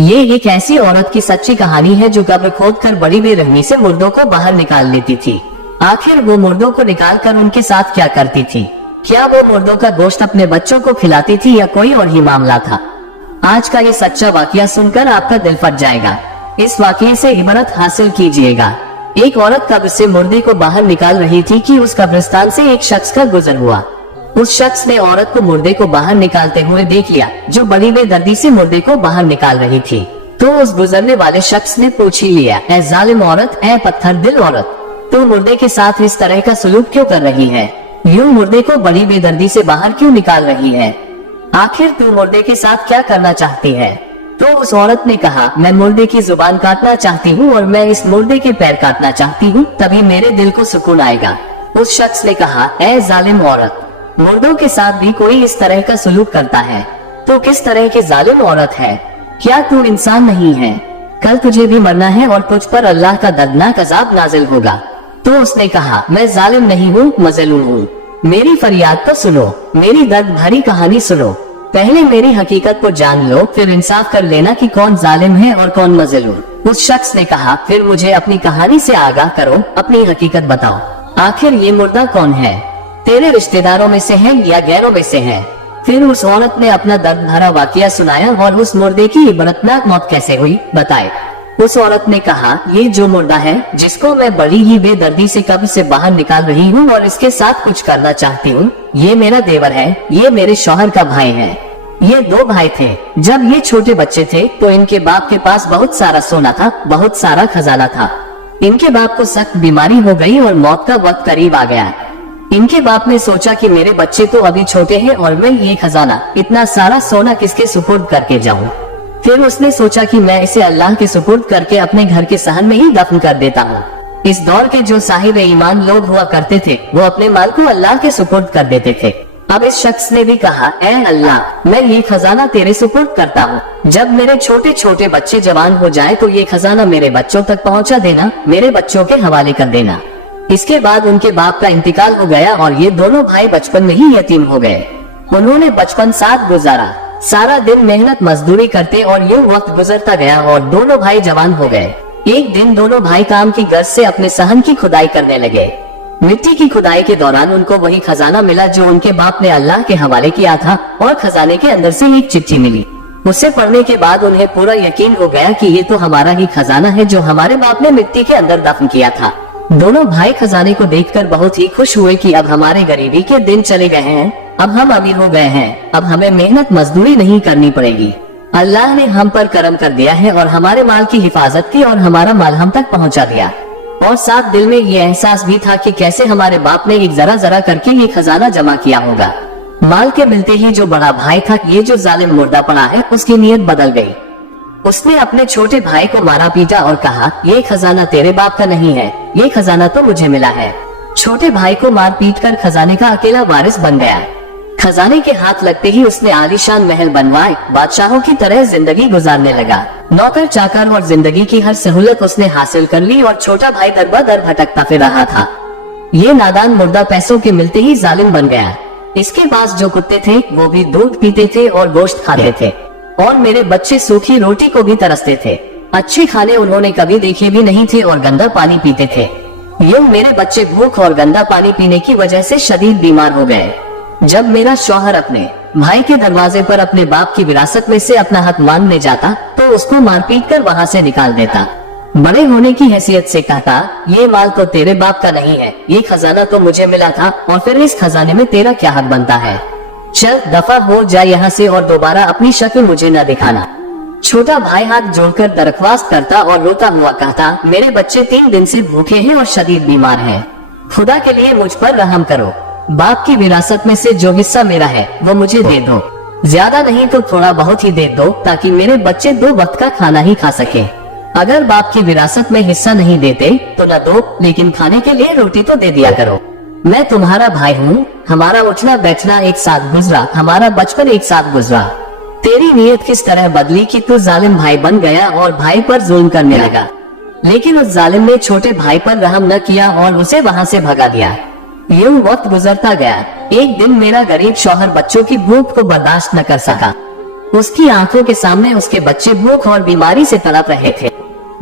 ये एक ऐसी औरत की सच्ची कहानी है जो कब्र खोदकर बड़ी बेरहमी से मुर्दों को बाहर निकाल लेती थी। आखिर वो मुर्दों को निकालकर उनके साथ क्या करती थी? क्या वो मुर्दों का गोश्त अपने बच्चों को खिलाती थी या कोई और ही मामला था? आज का ये सच्चा वाकया सुनकर आपका दिल फट जाएगा। इस वाकये से इबरत हासिल कीजिएगा। एक औरत कब्र से मुर्दे को बाहर निकाल रही थी कि उस कब्रिस्तान से एक शख्स का गुजर हुआ। उस शख्स ने औरत को मुर्दे को बाहर निकालते हुए देख लिया, जो बड़ी बेदर्दी से मुर्दे को बाहर निकाल रही थी। तो उस गुजरने वाले शख्स ने पूछ ही लिया, ऐ जालिम औरत, ऐ पत्थर दिल औरत, तू मुर्दे के साथ इस तरह का सलूक क्यों कर रही है? यूं मुर्दे को बड़ी बेदर्दी से बाहर क्यों निकाल रही है? आखिर तू मुर्दे के साथ क्या करना चाहती है? तो उस औरत ने कहा, मैं मुर्दे की जुबान काटना चाहती हूँ और मैं इस मुर्दे के पैर काटना चाहती हूँ, तभी मेरे दिल को सुकून आएगा। उस शख्स ने कहा, ऐ जालिम औरत, मुर्दों के साथ भी कोई इस तरह का सलूक करता है तो किस तरह की जालिम औरत है? क्या तू इंसान नहीं है? कल तुझे भी मरना है और तुझ पर अल्लाह का दर्दनाक अजाब नाजिल होगा। तो उसने कहा, मैं जालिम नहीं हूँ, मजलूम हूँ। मेरी फरियाद तो सुनो, मेरी दर्द भरी कहानी सुनो। पहले मेरी हकीकत को जान लो, फिर इंसाफ कर लेना कि कौन जालिम है और कौन मजलूम। उस शख्स ने कहा, फिर मुझे अपनी कहानी से आगाह करो, अपनी हकीकत बताओ। आखिर ये मुर्दा कौन है? तेरे रिश्तेदारों में से है या गैरों में से है? फिर उस औरत ने अपना दर्द भरा वाकया सुनाया और उस मुर्दे की इबरतनाक मौत कैसे हुई बताए। उस औरत ने कहा, ये जो मुर्दा है जिसको मैं बड़ी ही बेदर्दी से कब्र से बाहर निकाल रही हूँ और इसके साथ कुछ करना चाहती हूँ, ये मेरा देवर है, ये मेरे शौहर का भाई है। ये दो भाई थे। जब ये छोटे बच्चे थे तो इनके बाप के पास बहुत सारा सोना था, बहुत सारा खजाना था। इनके बाप को सख्त बीमारी हो गई और मौत का वक्त करीब आ गया। इनके बाप ने सोचा कि मेरे बच्चे तो अभी छोटे हैं और मैं ये खजाना, इतना सारा सोना किसके सुपुर्द करके जाऊं। फिर उसने सोचा कि मैं इसे अल्लाह के सुपुर्द करके अपने घर के सहन में ही दफन कर देता हूँ। इस दौर के जो साहिब ईमान लोग हुआ करते थे वो अपने माल को अल्लाह के सुपुर्द कर देते थे। अब इस शख्स ने भी कहा, ऐ अल्लाह, मैं ये खजाना तेरे सुपुर्द करता हूँ। जब मेरे छोटे छोटे बच्चे जवान हो जाए तो ये खजाना मेरे बच्चों तक पहुँचा देना, मेरे बच्चों के हवाले कर देना। इसके बाद उनके बाप का इंतकाल हो गया और ये दोनों भाई बचपन में ही यतीम हो गए। उन्होंने बचपन साथ गुजारा, सारा दिन मेहनत मजदूरी करते और यूं वक्त गुजरता गया और दोनों भाई जवान हो गए। एक दिन दोनों भाई काम की गर्ज से अपने सहन की खुदाई करने लगे। मिट्टी की खुदाई के दौरान उनको वही खजाना मिला जो उनके बाप ने अल्लाह के हवाले किया था और खजाने के अंदर से एक चिट्ठी मिली। उसे पढ़ने के बाद उन्हें पूरा यकीन हो गया कि ये तो हमारा ही खजाना है जो हमारे बाप ने मिट्टी के अंदर दफन किया था। दोनों भाई खजाने को देखकर बहुत ही खुश हुए कि अब हमारे गरीबी के दिन चले गए हैं, अब हम अमीर हो गए हैं, अब हमें मेहनत मजदूरी नहीं करनी पड़ेगी। अल्लाह ने हम पर करम कर दिया है और हमारे माल की हिफाजत की और हमारा माल हम तक पहुंचा दिया। और साथ दिल में ये एहसास भी था कि कैसे हमारे बाप ने एक जरा जरा करके ये खजाना जमा किया होगा। माल के मिलते ही जो बड़ा भाई था, ये जो जालिम मुर्दा पड़ा है, उसकी नीयत बदल गई। उसने अपने छोटे भाई को मारा पीटा और कहा, ये खजाना तेरे बाप का नहीं है, ये खजाना तो मुझे मिला है। छोटे भाई को मार पीट कर खजाने का अकेला वारिस बन गया। खजाने के हाथ लगते ही उसने आलीशान महल बनवाए, बादशाहों की तरह जिंदगी गुजारने लगा। नौकर चाकर और जिंदगी की हर सहूलत उसने हासिल कर ली और छोटा भाई दर बदर भटकता फिर रहा था। ये नादान मुर्दा पैसों के मिलते ही जालिम बन गया। इसके पास जो कुत्ते थे वो भी दूध पीते थे और गोश्त खाते थे और मेरे बच्चे सूखी रोटी को भी तरसते थे। अच्छे खाने उन्होंने कभी देखे भी नहीं थे और गंदा पानी पीते थे। यूं मेरे बच्चे भूख और गंदा पानी पीने की वजह से शदीद बीमार हो गए। जब मेरा शौहर अपने भाई के दरवाजे पर अपने बाप की विरासत में से अपना हक मांगने जाता तो उसको मारपीट कर वहाँ से निकाल देता। बड़े होने की हैसियत से कहता, ये माल तो तेरे बाप का नहीं है, ये खजाना तो मुझे मिला था और फिर इस खजाने में तेरा क्या हक बनता है? चल दफा हो जा यहाँ से और दोबारा अपनी शक्ल मुझे न दिखाना। छोटा भाई हाथ जोड़कर दरख्वास्त करता और रोता हुआ कहता, मेरे बच्चे 3 दिन से भूखे हैं और शदीद बीमार हैं। खुदा के लिए मुझ पर रहम करो। बाप की विरासत में से जो हिस्सा मेरा है वो मुझे दे दो, ज्यादा नहीं तो थोड़ा बहुत ही दे दो ताकि मेरे बच्चे 2 वक्त का खाना ही खा सके। अगर बाप की विरासत में हिस्सा नहीं देते तो न दो, लेकिन खाने के लिए रोटी तो दे दिया करो। मैं तुम्हारा भाई हूँ, हमारा उठना बैठना एक साथ गुजरा, हमारा बचपन एक साथ गुजरा। तेरी नीयत किस तरह बदली कि तू जालिम भाई बन गया और भाई पर जुल्म करने लगा। लेकिन उस जालिम ने छोटे भाई पर रहम न किया और उसे वहाँ से भगा दिया। यूं वक्त गुजरता गया। एक दिन मेरा गरीब शौहर बच्चों की भूख को बर्दाश्त न कर सका। उसकी आंखों के सामने उसके बच्चे भूख और बीमारी से तड़प रहे थे।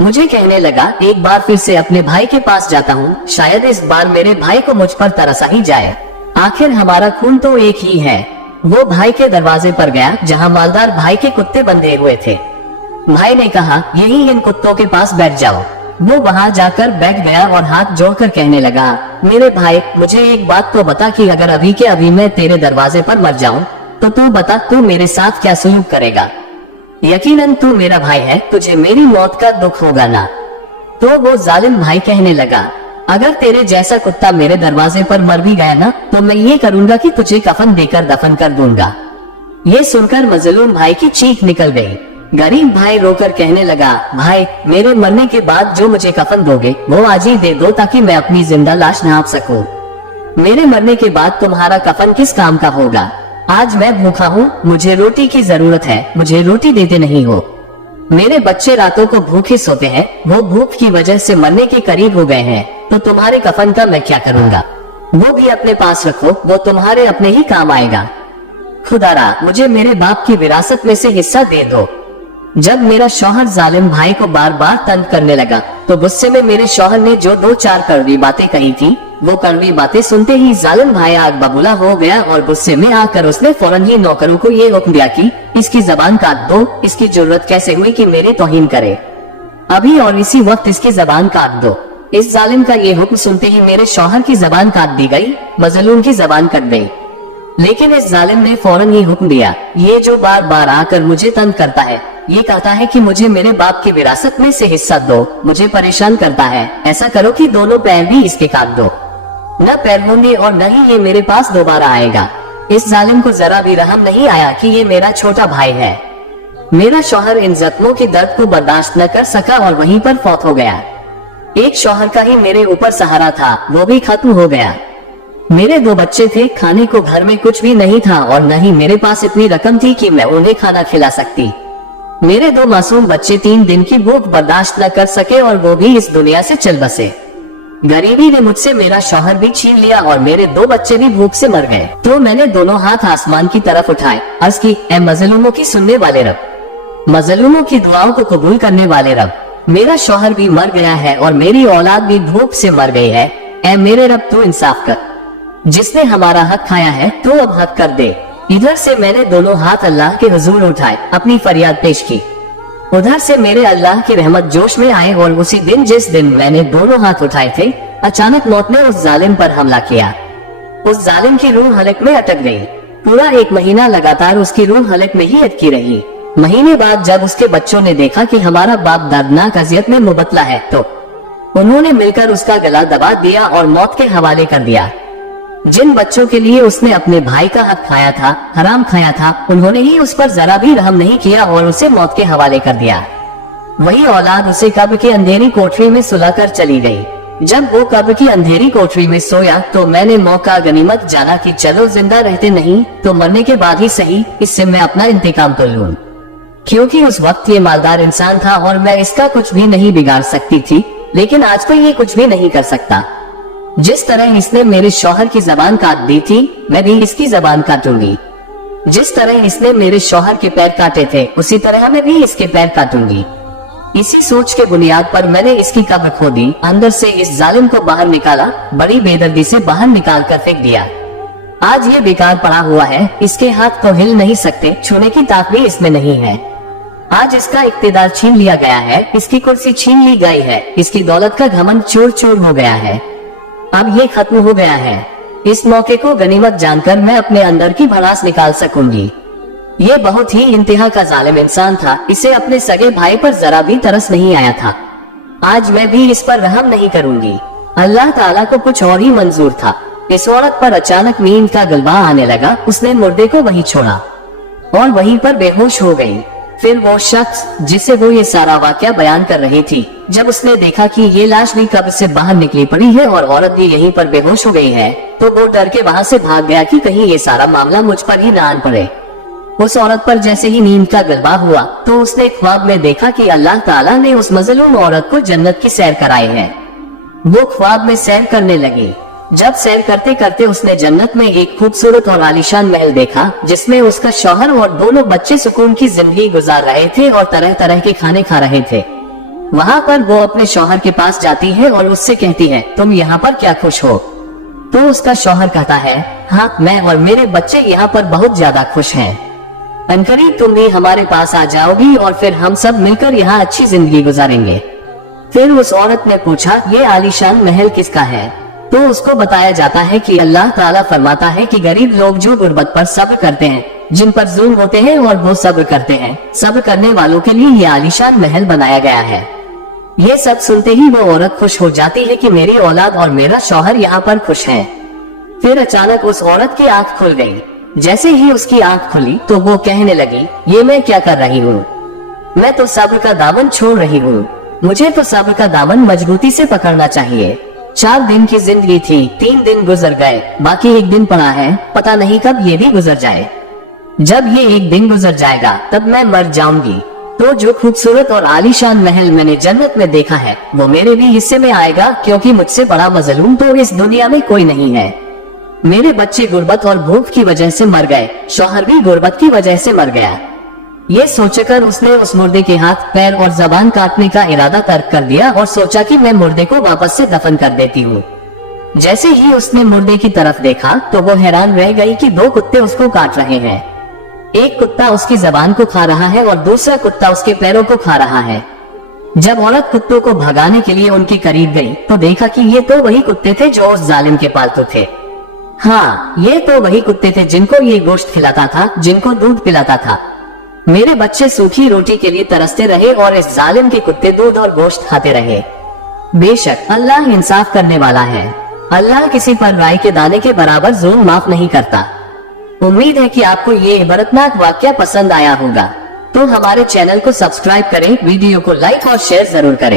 मुझे कहने लगा, एक बार फिर से अपने भाई के पास जाता हूँ, शायद इस बार मेरे भाई को मुझ पर तरस ही जाए, आखिर हमारा खून तो एक ही है। वो भाई के दरवाजे पर गया जहाँ मालदार भाई के कुत्ते बंधे हुए थे। भाई ने कहा, यही इन कुत्तों के पास बैठ जाओ। वो वहाँ जाकर बैठ गया और हाथ जोड़कर कहने लगा, मेरे भाई, मुझे एक बात तो बता कि अगर अभी के अभी मैं तेरे दरवाजे पर मर जाऊं तो तू बता, तू मेरे साथ क्या सलूक करेगा? यकीनन तू मेरा भाई है, तुझे मेरी मौत का दुख होगा ना? तो वो जालिम भाई कहने लगा, अगर तेरे जैसा कुत्ता मेरे दरवाजे पर मर भी गया ना तो मैं ये करूंगा कि तुझे कफन देकर दफन कर दूंगा। ये सुनकर मजलूम भाई की चीख निकल गई। गरीब भाई रोकर कहने लगा, भाई, मेरे मरने के बाद जो मुझे कफन दोगे वो आज ही दे दो ताकि मैं अपनी जिंदा लाश नाप सकूं। मेरे मरने के बाद तुम्हारा कफन किस काम का होगा? आज मैं भूखा हूँ, मुझे रोटी की जरूरत है, मुझे रोटी देते नहीं हो। मेरे बच्चे रातों को भूखे सोते हैं, वो भूख की वजह से मरने के करीब हो गए हैं, तो तुम्हारे कफन का मैं क्या करूँगा? वो भी अपने पास रखो, वो तुम्हारे अपने ही काम आएगा। खुदारा, मुझे मेरे बाप की विरासत में से हिस्सा दे दो। जब मेरा शौहर जालिम भाई को बार बार तंग करने लगा तो गुस्से में मेरे शौहर ने जो 2-4 कड़वी बातें कही थी, वो कड़वी बातें सुनते ही जालिम भाई आग बबूला हो गया और गुस्से में आकर उसने फौरन ही नौकरों को ये हुक्म दिया कि इसकी जबान काट दो। इसकी जरूरत कैसे हुई कि मेरे तौहीन करे? अभी और इसी वक्त इसकी जबान काट दो। इस जालिम का ये हुक्म सुनते ही मेरे शौहर की जबान काट दी गई, मजलूम की जबान कट गई। लेकिन इस जालिम ने फौरन ही हुक्म दिया, ये जो बार बार आकर मुझे तंग करता है, ये कहता है कि मुझे मेरे बाप की विरासत में से हिस्सा दो, मुझे परेशान करता है, ऐसा करो कि दोनों पैर भी इसके काट दो। न पैर होंगे और न ही ये मेरे पास दोबारा आएगा। इस जालिम को जरा भी रहम नहीं आया कि ये मेरा छोटा भाई है। मेरा शौहर इन जख्मों के दर्द को बर्दाश्त न कर सका और वहीं पर फौत हो गया। एक शौहर का ही मेरे ऊपर सहारा था, वो भी खत्म हो गया। मेरे 2 बच्चे थे, खाने को घर में कुछ भी नहीं था और न ही मेरे पास इतनी रकम थी कि मैं उन्हें खाना खिला सकती। मेरे 2 मासूम बच्चे 3 दिन की भूख बर्दाश्त न कर सके और वो भी इस दुनिया से चल बसे। गरीबी ने मुझसे मेरा शौहर भी छीन लिया और मेरे 2 बच्चे भी भूख से मर गए। तो मैंने दोनों हाथ आसमान की तरफ उठाए, अर्ज की, ऐ मजलूमों की सुनने वाले रब, मजलूमों की दुआओं को कबूल करने वाले रब, मेरा शौहर भी मर गया है और मेरी औलाद भी भूख से मर गई है। ऐ मेरे रब, तू इंसाफ कर, जिसने हमारा हक खाया है तो अब हक कर दे। इधर से मैंने दोनों हाथ अल्लाह के हुजूर उठाए, अपनी फरियाद पेश की। उधर से मेरे अल्लाह की रहमत जोश में आए और उसी दिन जिस दिन मैंने दोनों हाथ उठाए थे, अचानक मौत ने उस जालिम पर हमला किया। उस जालिम की रूह हलक में अटक गई। पूरा 1 महीना लगातार उसकी रूह हलक में ही अटकी रही। महीने बाद जब उसके बच्चों ने देखा कि हमारा बाप दर्दनाक अजियत में मुबतला है तो उन्होंने मिलकर उसका गला दबा दिया और मौत के हवाले कर दिया। जिन बच्चों के लिए उसने अपने भाई का हक खाया था, हराम खाया था, उन्होंने ही उस पर जरा भी रहम नहीं किया और उसे मौत के हवाले कर दिया। वही औलाद उसे कब्र की अंधेरी कोठरी में सुलाकर चली गई। जब वो कब्र की अंधेरी कोठरी में सोया तो मैंने मौका गनीमत जाना कि चलो जिंदा रहते नहीं तो मरने के बाद ही सही, इससे मैं अपना इंतकाम तो लूं। क्योंकि उस वक्त ये मालदार इंसान था और मैं इसका कुछ भी नहीं बिगाड़ सकती थी, लेकिन आज तो ये कुछ भी नहीं कर सकता। जिस तरह इसने मेरे शौहर की जबान काट दी थी, मैं भी इसकी जबान काटूंगी। जिस तरह इसने मेरे शौहर के पैर काटे थे, उसी तरह मैं भी इसके पैर काटूंगी। इसी सोच के बुनियाद पर मैंने इसकी कब्र खोदी, अंदर से इस जालिम को बाहर निकाला, बड़ी बेदर्दी से बाहर निकाल कर फेंक दिया। आज ये बेकार पड़ा हुआ है, इसके हाथ तो हिल नहीं सकते, छूने की ताकत भी इसमें नहीं है। आज इसका इख्तिदार छीन लिया गया है, इसकी कुर्सी छीन ली गई है, इसकी दौलत का घमंड चूर चूर हो गया है। अब ये खत्म हो गया है। इस मौके को गनीमत जानकर मैं अपने अंदर की भड़ास निकाल सकूंगी। ये बहुत ही इंतहा का जालिम इंसान था, इसे अपने सगे भाई पर जरा भी तरस नहीं आया था। आज मैं भी इस पर रहम नहीं करूंगी। अल्लाह ताला को कुछ और ही मंजूर था। इस औरत पर अचानक नींद का गलबा आने लगा। उसने मुर्दे को वहीं छोड़ा और वहीं पर बेहोश हो गई। फिर वो शख्स जिसे वो ये सारा वाकया बयान कर रही थी, जब उसने देखा कि ये लाश भी कब्र से बाहर निकली पड़ी है और औरत भी यहीं पर बेहोश हो गई है, तो वो डर के वहाँ से भाग गया कि कहीं ये सारा मामला मुझ पर ही न आन पड़े। उस औरत पर जैसे ही नींद का गलबा हुआ तो उसने ख्वाब में देखा कि अल्लाह ताला ने उस मजलूम औरत को जन्नत की सैर कराई है। वो ख्वाब में सैर करने लगी। जब सैर करते करते उसने जन्नत में एक खूबसूरत और आलीशान महल देखा, जिसमें उसका शौहर और दोनों बच्चे सुकून की जिंदगी गुजार रहे थे और तरह तरह के खाने खा रहे थे। वहाँ पर वो अपने शौहर के पास जाती है और उससे कहती है, तुम यहाँ पर क्या खुश हो? तो उसका शौहर कहता है, हाँ, मैं और मेरे बच्चे यहाँ पर बहुत ज्यादा खुश हैं। अनकरीब तुम भी हमारे पास आ जाओगी और फिर हम सब मिलकर यहाँ अच्छी जिंदगी गुजारेंगे। फिर उस औरत ने पूछा, ये आलीशान महल किसका है? तो उसको बताया जाता है कि अल्लाह ताला फरमाता है कि गरीब लोग जो गुर्बत पर सब्र करते हैं, जिन पर जुल्म होते हैं और वो सब्र करते हैं, सब्र करने वालों के लिए ये आलीशान महल बनाया गया है। ये सब सुनते ही वो औरत खुश हो जाती है कि मेरी औलाद और मेरा शौहर यहाँ पर खुश है। फिर अचानक उस औरत की आंख खुल गई। जैसे ही उसकी आंख खुली तो वो कहने लगी, ये मैं क्या कर रही हूँ? मैं तो सब्र का दामन छोड़ रही हूँ। मुझे तो सब्र का दामन मजबूती से पकड़ना चाहिए। 4 दिन की जिंदगी थी, 3 दिन गुजर गए, बाकी 1 दिन पड़ा है, पता नहीं कब ये भी गुजर जाए। जब ये 1 दिन गुजर जाएगा तब मैं मर जाऊंगी। तो जो खूबसूरत और आलीशान महल मैंने जन्नत में देखा है वो मेरे भी हिस्से में आएगा, क्योंकि मुझसे बड़ा मजलूम तो इस दुनिया में कोई नहीं है। मेरे बच्चे गुर्बत और भूख की वजह से मर गए, शौहर भी गुर्बत की वजह से मर गया। ये सोचकर उसने उस मुर्दे के हाथ, पैर और जबान काटने का इरादा तर्क कर दिया और सोचा कि मैं मुर्दे को वापस से दफन कर देती हूँ। जैसे ही उसने मुर्दे की तरफ देखा तो वो हैरान रह गई कि 2 कुत्ते उसको काट रहे हैं। एक कुत्ता उसकी जबान को खा रहा है और दूसरा कुत्ता उसके पैरों को खा रहा है। जब औरत कुत्तों को भगाने के लिए उनके करीब गई तो देखा कि ये तो वही कुत्ते थे जो उस जालिम के पालतू थे। हाँ, ये तो वही कुत्ते थे जिनको ये गोश्त खिलाता था, जिनको दूध पिलाता था। मेरे बच्चे सूखी रोटी के लिए तरसते रहे और इस जालिम के कुत्ते दूध और गोश्त खाते रहे। बेशक अल्लाह इंसाफ करने वाला है। अल्लाह किसी पर राई के दाने के बराबर जुल्म माफ नहीं करता। उम्मीद है कि आपको ये इबरतनाक वाकया पसंद आया होगा। तो हमारे चैनल को सब्सक्राइब करें, वीडियो को लाइक और शेयर जरूर करें।